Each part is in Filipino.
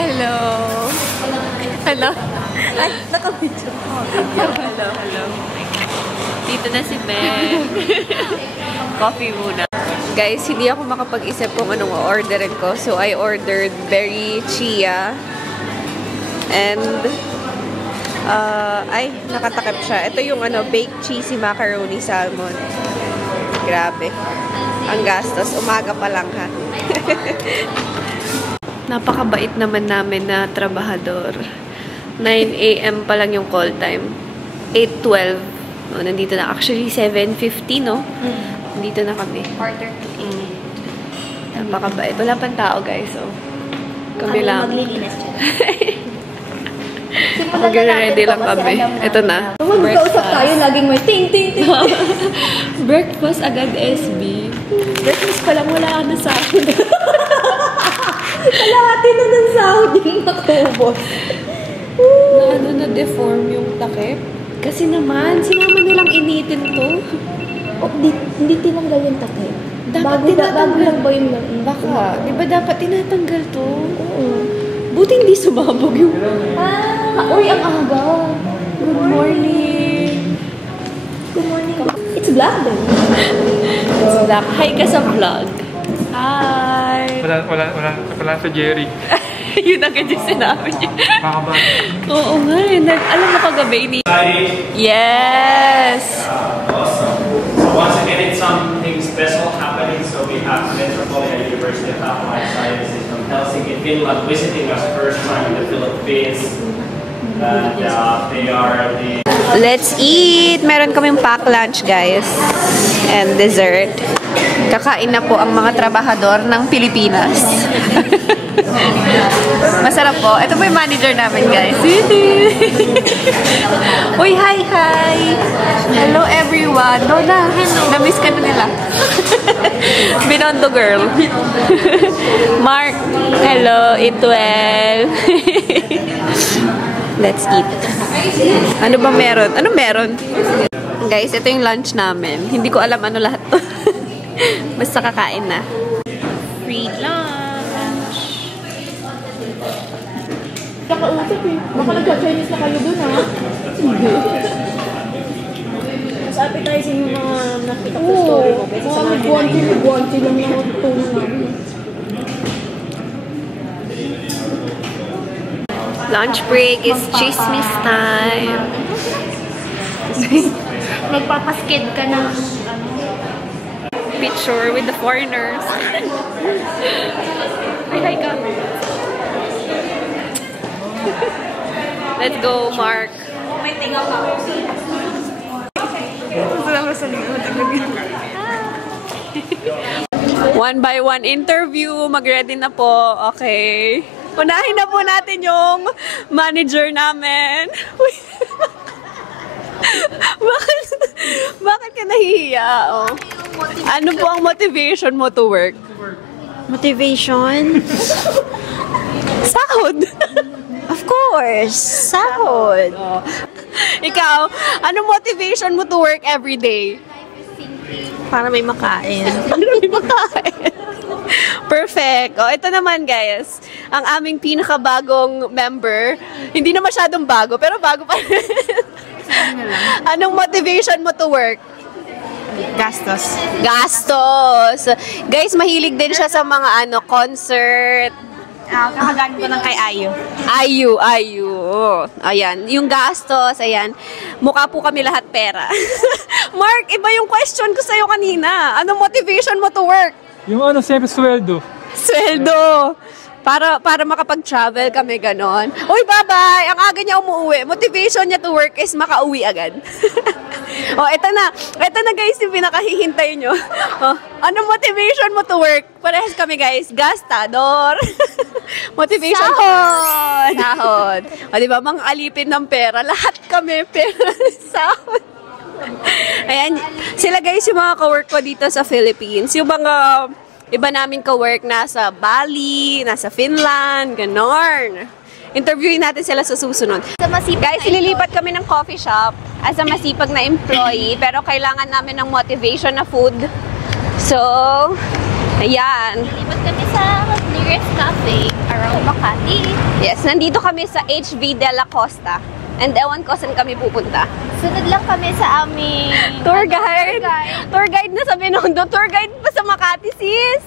Hello. Hello. Ay, nakapicture ko. Hello, hello. Dito na si Ben. Coffee muna. Guys, hindi ako makapag-isip kung anong orderin ko. So, I ordered berry chia. And, ay, nakatakip siya. Ito yung baked cheesy macaroni salmon. Grabe. Ang gastos. Umaga pa lang, ha? Napakabait naman namin na trabahador. 9 AM pa lang yung call time. 8:12. No, nandito na. Actually, 7:50, no? Nandito na kami. Quarter. Napakabait. Wala pang tao, guys. So, kami lang. Maglilinis siya. Mag-ready lang kami. Ito na. Kung magkausap tayo, laging may ting, ting, ting. Breakfast agad, SB. Breakfast pa lang, wala ka na sahod. Kalahati na ng sahod yung nakubos. Na-deform yung takip. Kasi naman, sinama nilang initin to. Oh, hindi tinanggal yung takip. Dapat bago lang ba yung baka, di ba dapat tinatanggal to? Oo. Buti hindi sumabog yung... Uy, ang aga. Good morning. Good morning. It's black then. It's black. Hi ka sa vlog. Hi. Wala sa Jerry. Yun agad yung sinabi niya. Kakaba. Oo nga eh. Alam mo kagabi ni... Yes! Awesome. So once again, it's something special happening. So we have Metropolitan University of Applied Sciences from Helsinki, Finland, visiting us first time in the Philippines. And they are the... Let's eat! Meron kaming pack lunch, guys. And dessert. Kakain na po ang mga trabahador ng Pilipinas. Masarap po. Ito po yung manager namin, guys. Uy, hi! Hello, everyone. Dona, na-miss ka na nila. Binondo girl. Mark, hello, Itwell. Let's eat. Ano ba meron? Ano meron? Guys, ito yung lunch namin. Hindi ko alam ano lahat to. Basta kakain na. Free lunch. Kakausap eh. Baka nagka-Chinese na kayo dun, ha? Hindi. Mas appetizing yung mga nakita ko sa story mo. Oo, may lang na tutungan namin. Lunch break is chismis time. Nagpapaskid ka ng Picture with the foreigners. Hi, ka. Let's go, Mark. may tinga pa. One by one interview. Mag-ready na po. Okay. Unahin na po natin yung manager namin. Bakit ka nahihiya? Oh. Ano po ang motivation mo to work? Motivation? Sahod! Of course! Sahod! Oh. Ikaw, anong motivation mo to work every day? Para may makain. Perfect. O, ito naman guys, ang aming pinakabagong member. Hindi na masyadong bago, pero bago pa rin. Anong motivation mo to work? Gastos. Gastos. Guys, mahilig din siya sa mga concert. Kakagaling ko ng kay Ayu. Ayu. Ayan. Yung gastos, ayan. Mukha po kami lahat pera. Mark, iba yung question ko sa'yo kanina. Anong motivation mo to work? Yung siyempre sweldo. Sweldo. Para makapag-travel kami ganon. Uy, bye-bye! Ang aga niya umuwi. Motivation niya to work is makauwi agad. Oh, eto na. Eto na guys, yung pinakahihintay nyo. Oh, anong motivation mo to work? Parehas kami guys. Gastador. Motivation. Sahod. O, diba? Mga alipin ng pera. Lahat kami pera. Sahod. Ayan. Sila guys, yung mga ka-work ko dito sa Philippines. Yung mga iba namin ka-work nasa Bali, nasa Finland, ganon. Interviewin natin sila sa susunod. Guys, ililipat kami ng coffee shop as a masipag na employee, pero kailangan namin ng motivation na food. So, Ayan. Lipat kami sa nearest cafe around Makati. Yes, nandito kami sa HV De La Costa. And ewan ko saan kami pupunta. Sunod lang kami sa aming Tour guide. Tour guide na sa Binondo. Tour guide pa sa Makati, sis.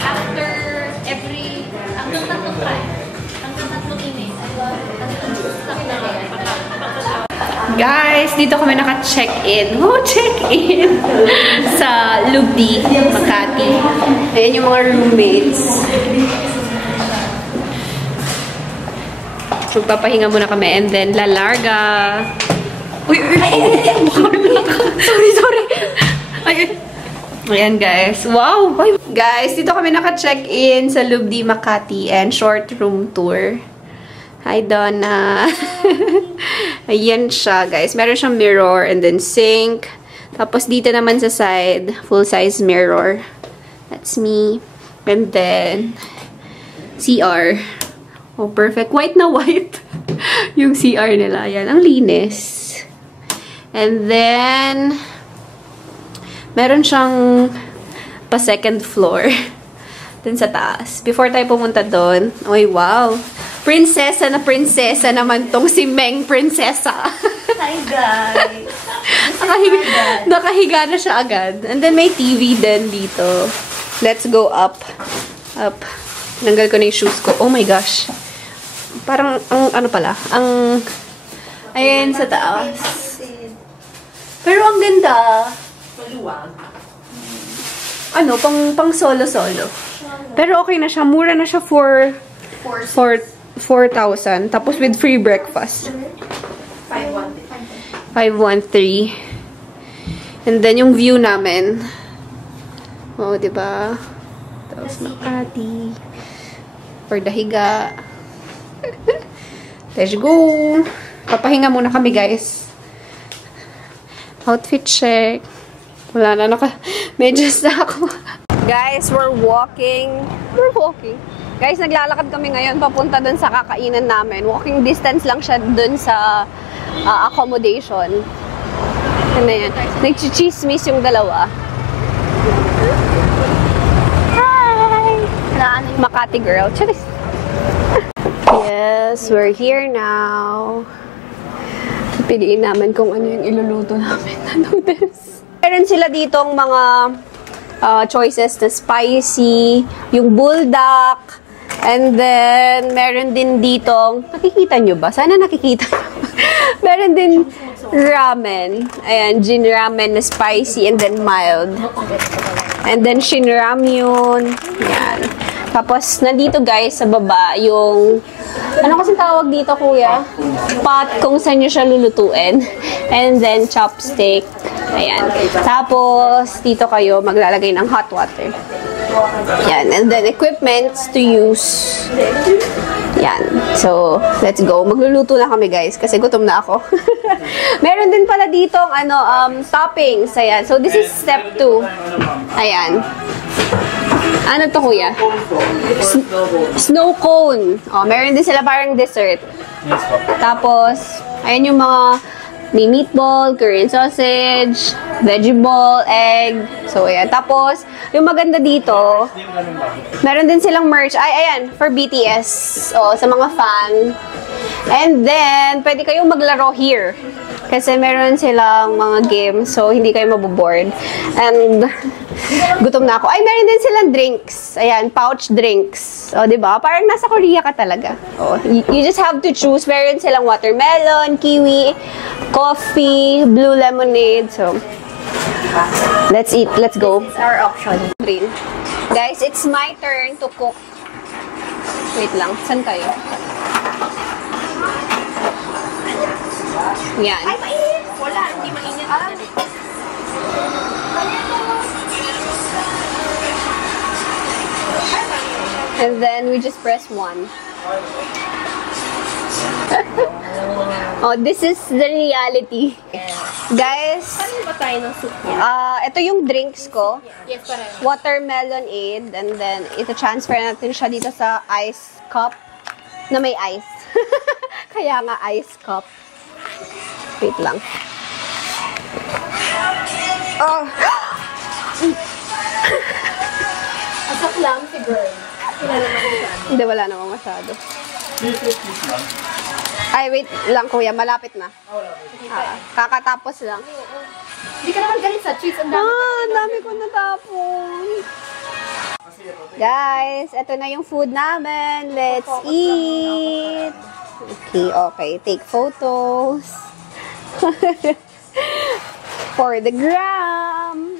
After every, hanggang tatlong try. Hanggang tatlong init. Stop na rin. Guys, dito kami naka-check-in. Oh, check-in! Sa Lubdi, Makati. Ayan yung mga roommates. So, papahinga muna kami and then lalarga. Uy, uy, sorry. Ay, ayan guys. Wow! Guys, dito kami naka-check-in sa Lubdi, Makati and short room tour. Hi, Donna. Ayan siya, guys. Meron siyang mirror and then sink. Tapos dito naman sa side, full-size mirror. That's me. And then, CR. Oh, perfect. White na white. Yung CR nila. Ayan. Ang linis. And then, meron siyang pa-second floor. Dun sa taas. Before tayo pumunta doon, oy, wow. Prinsesa naman tong si Meng Prinsesa. Hi guys! Nakahiga na siya agad. And then may TV din dito. Let's go up. Up. Nanggal ko na yung shoes ko. Oh my gosh. Parang, ano pala? Ayan sa taas. Pero ang ganda. Maluwag. Ano, pang solo-solo. Pero okay na siya. Mura na siya for 4,000. Tapos with free breakfast. 513. And then yung view namin. Oh, diba? Tapos Makati. Or dahiga. Let's go. Papahinga muna kami, guys. Outfit check. Wala na, medyas na ako. Guys, we're walking. Guys, naglalakad kami ngayon papunta dun sa kakainan namin. Walking distance lang siya dun sa accommodation. Ano yan? Nagchichismis yung dalawa. Hi! Makati girl. Charis! Yes, we're here now. Piliin namin kung ano yung iluluto namin na noodles. Meron sila ditong mga choices na spicy, yung buldak, and then meron din ditong, nakikita nyo ba? Sana nakikita nyo. Meron din ramen. Ayan, Jin ramen na spicy and then mild. And then Shin ramyun. Ayan. Tapos, nandito guys, sa baba, yung, ano kasi tawag dito, kuya? Pot, kung saan nyo siya lulutuin. And then, chopstick. Ayan. Tapos, dito kayo maglalagay ng hot water. Ayan. And then, equipments to use. Ayan. So, let's go. Magluluto na kami, guys, kasi gutom na ako. Meron din pala ditong, toppings. Ayan. So, this is step 2. Ayan. Ano to, kuya? Snow cone. Oh, meron din sila parang dessert. Tapos, ayan yung mga may meatball, Korean sausage, veggie ball, egg. So, ayan. Tapos, yung maganda dito, meron din silang merch. Ay, ayan, for BTS. Oh, sa mga fan. And then, pwede kayong maglaro here. Kasi meron silang mga games, so hindi kayo maboboard. And, gutom na ako. Ay, meron din silang drinks. Ayan, pouch drinks. O, diba? Parang nasa Korea ka talaga. O, you just have to choose. Meron silang watermelon, kiwi, coffee, blue lemonade. So, let's eat. Let's go. This is our option. Green. Guys, it's my turn to cook. Wait lang. Saan kayo? Yan. Ay, mainit! Wala, hindi mainit. And then we just press 1. Oh, this is the reality. Guys, Ano ba tayo ng soup? ito yung drinks ko. Yes, pareho. Watermelon aid. And then, ito transfer natin siya dito sa ice cup. Na may ice. Kaya nga ice cup. Wait lang. Oh. Asak lang si girl. Hindi, wala namang masyado. Ay, wait lang kuya. Malapit na. Kakatapos lang. Hindi ka naman galit sa cheese. Ang dami. Ang dami ko natapon. Guys, ito na yung food namin. Let's eat. Okay. Take photos. For the gram.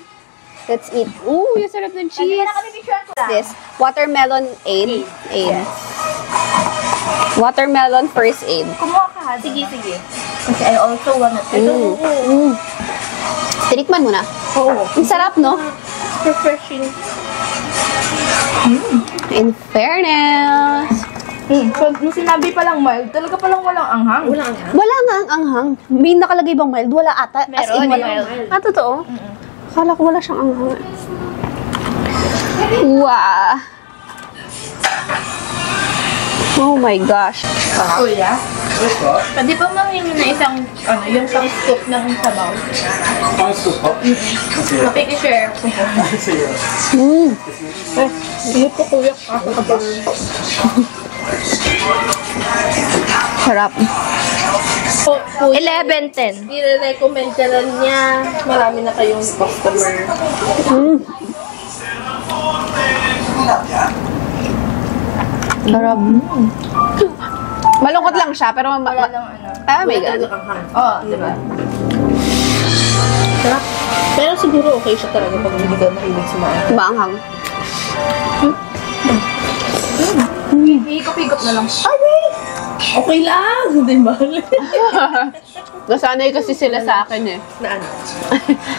Let's eat. Ooh, yung sarap ng cheese. What's this? Watermelon aid. Watermelon first aid. Kumuha ka ha. Sige. Kasi I also want it. Tinikman mo na. Oo. Ang sarap, no? Refreshing. In fairness. So, nung sinabi palang mild, talaga palang walang anghang. Walang anghang? Wala nga ang anghang. May nakalagay bang mild? Wala ata. As in, Meron, wala. mild. Ah, totoo? Akala ko wala siyang anghang. Wow. Oh my gosh. Kuya? Pwede pa mangyayin na isang, yung pang scoop ng sabaw. Pang-scoop po? Mapikishare. Hindi po kuya. Ako kapag. Sarap. 11-10. I-recommend ka lang niya. Marami na kayong customer. Sarap. Malungkot lang siya, pero Wala lang ano. may gano. Oo, di ba? Sarap. Pero siguro okay siya talaga pag hindi ka mahilig sa mga. Maanghang. Higop-higop na lang. Ay, wait! Okay lang! Di ba? Nasanay kasi sila sa akin eh. Na ano?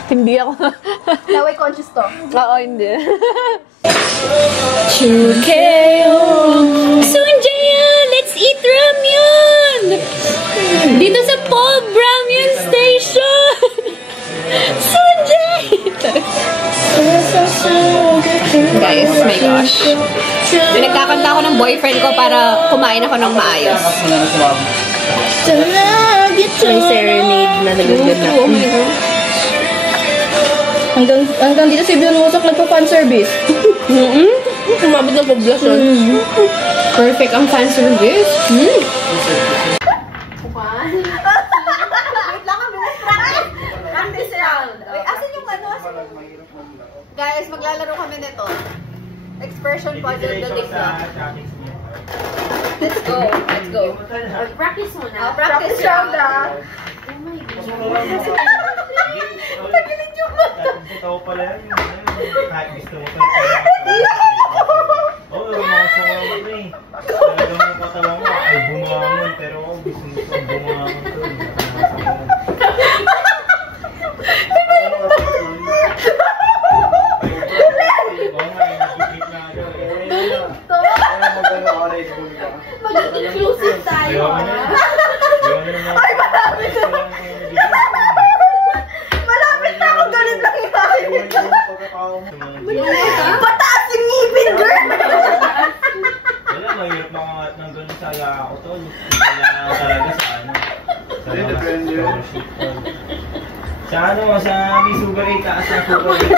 Hindi ako. Laway conscious to. Oo, hindi. Chukeo Sunjaya, let's eat ramyun! Dito sa Paul Ramyun Station! Sunjay! Guys, my gosh. Pinagkakanta ako ng boyfriend ko para kumain ako ng maayos. May serenade na nagagad na. Oh my God. Hanggang dito si Bionusok nagpa-fan service. Umabot ng poblasyon. Perfect ang fan service. Guys, maglalaro kami nito. Expression puzzle the day na. Let's go. Practice mo na. Practice round ah. Ito pala yan. Kahit gusto mo oo, lumasawa mo ito eh. Talagang mga katawa mo ay bumangon, pero ako gusto mo bumangon ito eh. Mag-inclusive tayo. Malapit na ako galit lang yung Pataas yung ngipin, girl! wala, mahirap makangat ng ganun sa aya ako tol. Kailangan talaga sa ano. Sa mga scholarship tol. Sa ano, sa may sugar rate, taas na sugar rate.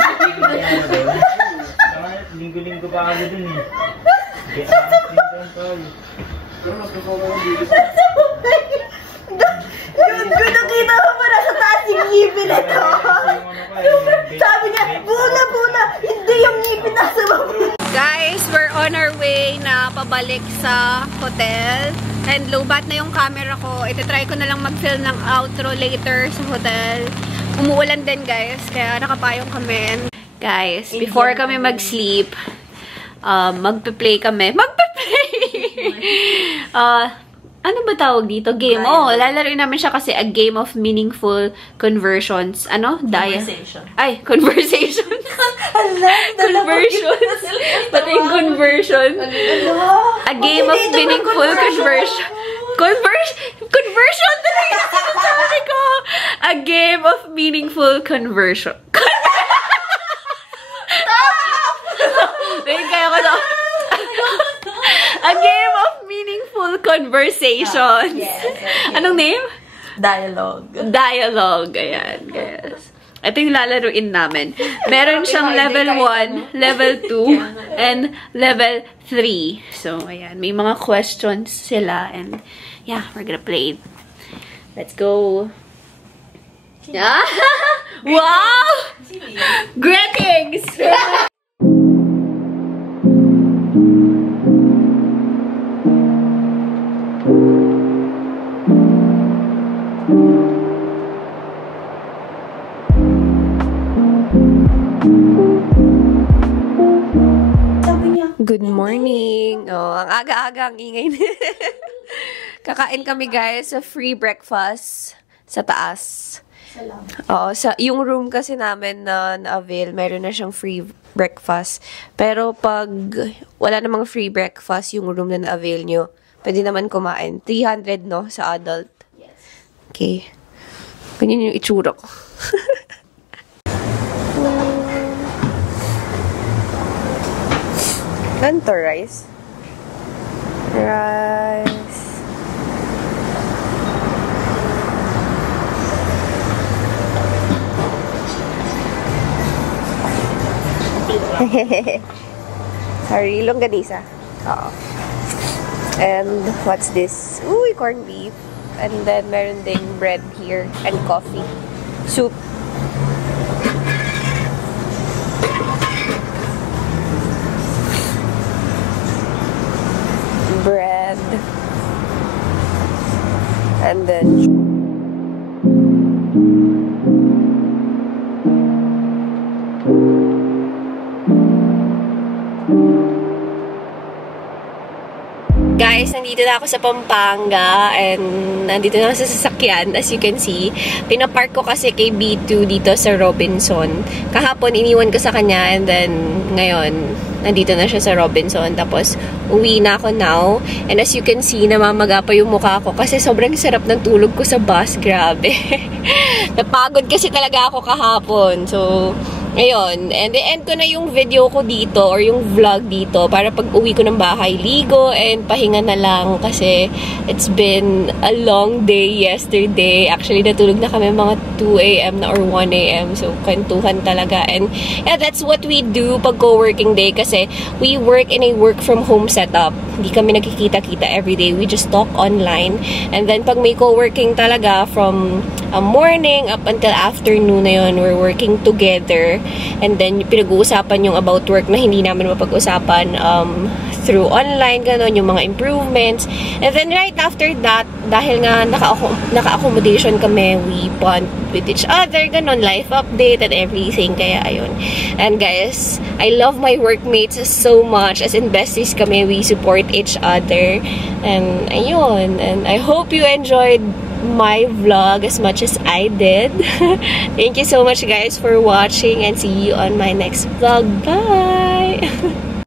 Saka linggo-linggo pa ako dun eh. Kaya taas din doon tol. Yun, nakita mo pa nasa taas yung ngipin ito. Sabi niya, buna, hindi yung ngipin nasa baba. Guys, we're on our way na pabalik sa hotel. And low-bat na yung camera ko. Ito-try ko na lang mag-film ng outro later sa hotel. Umuulan din guys, kaya nakapayong kami. Guys, before kami mag-sleep, magpe-play kami. Ano ba tawag dito? Game. Oh, lalaroin namin siya kasi a game of meaningful conversions. Ano? Conversation. Ay, conversations. Conversions. Pati yung conversion. A game of meaningful conversion. Conversion talaga sinasabi ko. A game of meaningful conversion. Wait, kaya ko to. A game of meaningful conversations. Yes, okay. Anong name? Dialogue. Dialogue. Ayan, guys. Ito yung lalaruin namin. Meron siyang level 1, level 2, and level 3. So, ayan. May mga questions sila. And, yeah, we're gonna play. Let's go. Yeah. Wow! Greetings! Good morning! Oh, ang aga-aga ang ingay. Kakain kami guys sa free breakfast sa taas. Oo, yung room kasi namin na-avail, meron na siyang free breakfast. Pero pag wala namang free breakfast, yung room na na-avail nyo, pwede naman kumain. 300, no? Sa adult. Yes. Okay. Ganyan yung itsura ko. Ano to, rice? Rice. Sorry, longganisa. Oo. And what's this? Uy, corned beef. And then meron ding bread here and coffee. Soup. Bread. And then guys, nandito na ako sa Pampanga and nandito na ako sa sasakyan. As you can see, pinapark ko kasi kay B2 dito sa Robinson. Kahapon, iniwan ko sa kanya and then ngayon, nandito na siya sa Robinson. Tapos, uwi na ako now. And as you can see, namamaga pa yung mukha ko kasi sobrang sarap ng tulog ko sa bus. Grabe. Napagod kasi talaga ako kahapon. So, ayun, and i-end ko na yung video ko dito or yung vlog dito para pag uwi ko ng bahay, ligo and pahinga na lang kasi it's been a long day yesterday. Actually, natulog na kami mga 2 a.m. na or 1 a.m. So, kwentuhan talaga. And yeah, that's what we do pag co-working day kasi we work in a work from home setup. Hindi kami nagkikita-kita everyday. We just talk online. And then, pag may co-working talaga from morning up until afternoon na yun, we're working together. And then, pinag-uusapan yung about work na hindi namin mapag-usapan through online, gano'n, yung mga improvements. And then, right after that, dahil nga naka-accommodation kami, we bond with each other, gano'n, life update and everything. Kaya, ayun. And guys, I love my workmates so much. As in, besties kami, we support each other. And, ayun. And I hope you enjoyed my vlog as much as I did. Thank you so much guys for watching and see you on my next vlog. Bye!